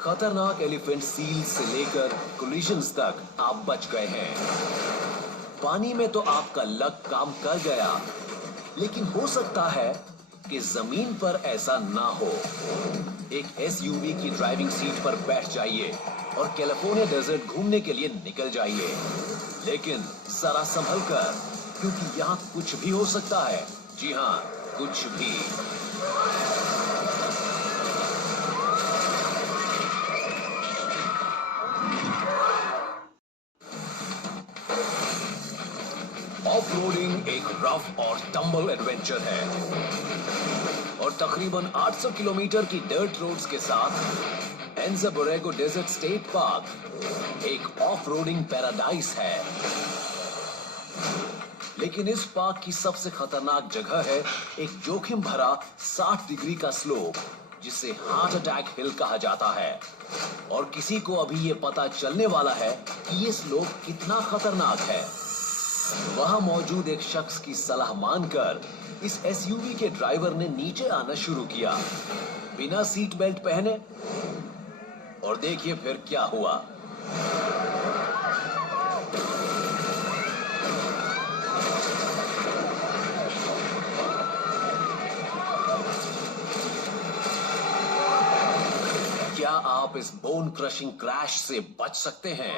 खतरनाक elephant seal से लेकर कोलिजन्स तक आप बच गए हैं। पानी में तो आपका लक काम कर गया, लेकिन हो सकता है कि जमीन पर ऐसा ना हो। एक एसयूवी की ड्राइविंग सीट पर बैठ जाइए और कैलिफोर्निया डेजर्ट घूमने के लिए निकल जाइए, लेकिन जरा संभल कर, क्योंकि यहाँ कुछ भी हो सकता है। जी हाँ, कुछ भी। ऑफ रोडिंग एक रफ और टम्बल एडवेंचर है और तकरीबन 800 किलोमीटर की डर्ट रोड्स के साथ एंजा बोरेगो डेजर्ट स्टेट पार्क एक ऑफ रोडिंग पैराडाइज है। लेकिन इस पार्क की सबसे खतरनाक जगह है एक जोखिम भरा 60 डिग्री का स्लोप, जिसे हार्ट अटैक हिल कहा जाता है। और किसी को अभी ये पता चलने वाला है कि ये स्लोप कितना खतरनाक है। वहां मौजूद एक शख्स की सलाह मानकर इस एसयूवी के ड्राइवर ने नीचे आना शुरू किया, बिना सीट बेल्ट पहने। और देखिए फिर क्या हुआ। क्या आप इस बोन क्रशिंग क्रैश से बच सकते हैं?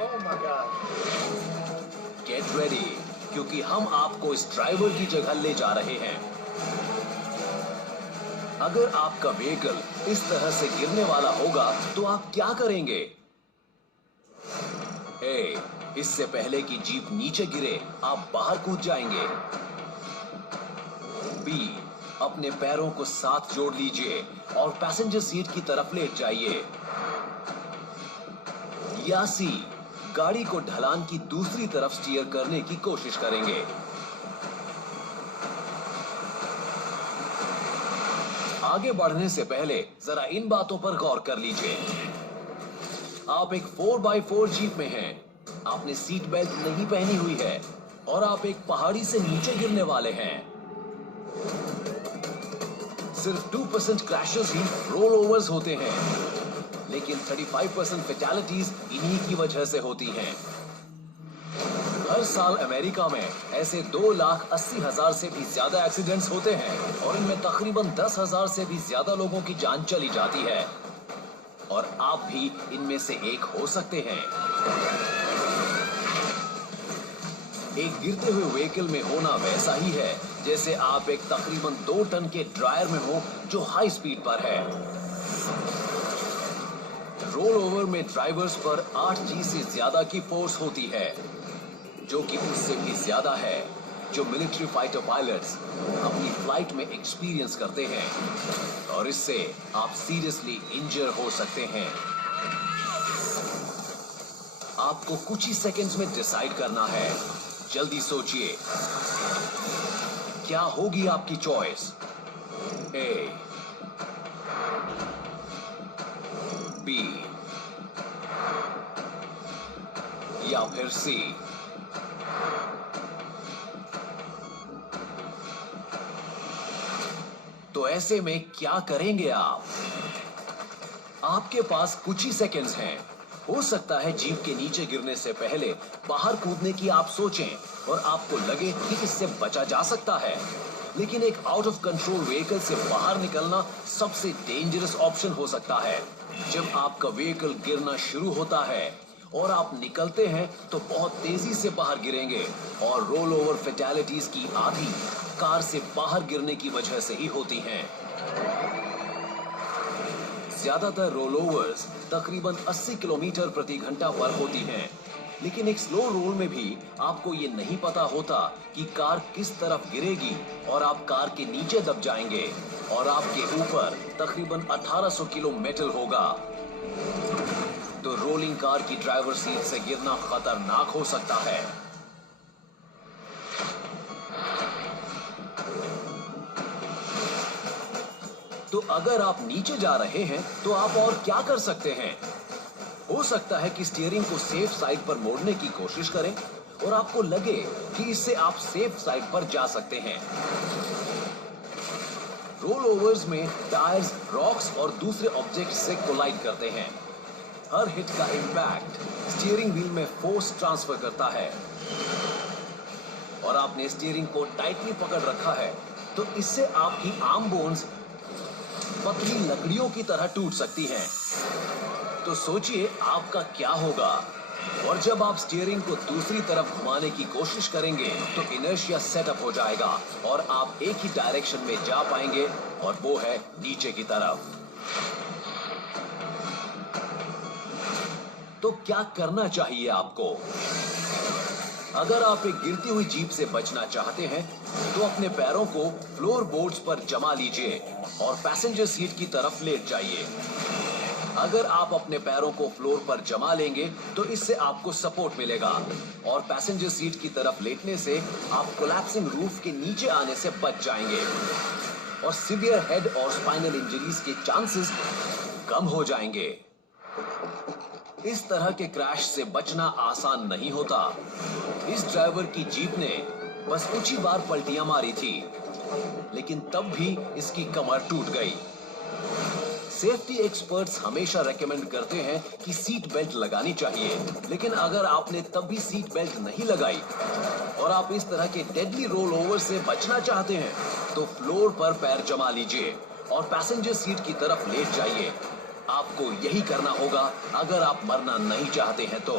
गेट रेडी, क्योंकि हम आपको इस ड्राइवर की जगह ले जा रहे हैं। अगर आपका व्हीकल इस तरह से गिरने वाला होगा तो आप क्या करेंगे? ए, इससे पहले कि जीप नीचे गिरे आप बाहर कूद जाएंगे। बी, अपने पैरों को साथ जोड़ लीजिए और पैसेंजर सीट की तरफ लेट जाइए। या सी, गाड़ी को ढलान की दूसरी तरफ स्टीयर करने की कोशिश करेंगे। आगे बढ़ने से पहले जरा इन बातों पर गौर कर लीजिए। आप एक 4x4 जीप में हैं, आपने सीट बेल्ट नहीं पहनी हुई है और आप एक पहाड़ी से नीचे गिरने वाले हैं। सिर्फ 2% क्रैशेस ही रोल ओवर्स होते हैं, लेकिन 35% फैटेलिटीज इन्हीं की वजह से होती हैं। हर साल अमेरिका में ऐसे 2,80,000 से भी ज्यादा एक्सीडेंट्स होते हैं और इनमें तकरीबन 10,000 से भी ज्यादा लोगों की जान चली जाती है। और आप भी इनमें से एक हो सकते हैं। एक गिरते हुए व्हीकल में होना वैसा ही है जैसे आप एक तकरीबन 2 टन के ड्रायर में हो जो हाई स्पीड पर है। रोल ओवर में ड्राइवर्स पर 8G से ज्यादा की फोर्स होती है, जो कि उससे भी ज्यादा है जो मिलिट्री फाइटर पायलट्स अपनी फ्लाइट में एक्सपीरियंस करते हैं। और इससे आप सीरियसली इंजर हो सकते हैं। आपको कुछ ही सेकंड्स में डिसाइड करना है। जल्दी सोचिए, क्या होगी आपकी चॉइस? ए, बी या फिर सी? तो ऐसे में क्या करेंगे आप? आपके पास कुछ ही सेकंड्स हैं। हो सकता है जीप के नीचे गिरने से पहले बाहर कूदने की आप सोचें और आपको लगे कि इससे बचा जा सकता है, लेकिन एक आउट ऑफ कंट्रोल व्हीकल से बाहर निकलना सबसे डेंजरस ऑप्शन हो सकता है। जब आपका व्हीकल गिरना शुरू होता है और आप निकलते हैं तो बहुत तेजी से बाहर गिरेंगे और रोल ओवर फैटेलिटीज की आधी कार से बाहर गिरने की वजह से ही होती हैं। ज्यादातर रोल ओवर्स तकरीबन 80 किलोमीटर प्रति घंटा पर होती हैं, लेकिन एक स्लो रोल में भी आपको ये नहीं पता होता कि कार किस तरफ गिरेगी और आप कार के नीचे दब जाएंगे और आपके ऊपर तकरीबन 1800 किलो मेटल होगा। तो रोलिंग कार की ड्राइवर सीट से गिरना खतरनाक हो सकता है। तो अगर आप नीचे जा रहे हैं तो आप और क्या कर सकते हैं? हो सकता है कि स्टीयरिंग को सेफ साइड पर मोड़ने की कोशिश करें और आपको लगे कि इससे आप सेफ साइड पर जा सकते हैं। रोल ओवर्स में टायर्स रॉक्स और दूसरे ऑब्जेक्ट से कोलाइड करते हैं, हर हिट का इम्पैक्ट स्टीयरिंग व्हील में फोर्स ट्रांसफर करता है और आपने स्टीयरिंग को टाइटली पकड़ रखा है, तो इससे आपकी आर्म बोन्स पतली लकड़ियों की तरह टूट सकती हैं। तो सोचिए आपका क्या होगा। और जब आप स्टीयरिंग को दूसरी तरफ घुमाने की कोशिश करेंगे तो इनर्शिया सेटअप हो जाएगा और आप एक ही डायरेक्शन में जा पाएंगे, और वो है नीचे की तरफ। तो क्या करना चाहिए आपको? अगर आप एक गिरती हुई जीप से बचना चाहते हैं तो अपने पैरों को फ्लोर बोर्ड्स पर जमा लीजिए और पैसेंजर सीट की तरफ लेट जाइए। अगर आप अपने पैरों को फ्लोर पर जमा लेंगे तो इससे आपको सपोर्ट मिलेगा, और पैसेंजर सीट की तरफ लेटने से आप कोलैप्सिंग रूफ के नीचे आने से बच जाएंगे और सीवियर हेड और स्पाइनल इंजरीज के चांसेस कम हो जाएंगे। इस तरह के क्रैश से बचना आसान नहीं होता। इस ड्राइवर की जीप ने बस कुछ ही बार पलटियां मारी थी, लेकिन तब भी इसकी कमर टूट गई। सेफ्टी एक्सपर्ट्स हमेशा रेकमेंड करते हैं कि सीट बेल्ट लगानी चाहिए, लेकिन अगर आपने तब भी सीट बेल्ट नहीं लगाई और आप इस तरह के डेडली रोल ओवर से बचना चाहते हैं तो फ्लोर पर पैर जमा लीजिए और पैसेंजर सीट की तरफ लेट जाइए। आपको यही करना होगा अगर आप मरना नहीं चाहते हैं तो।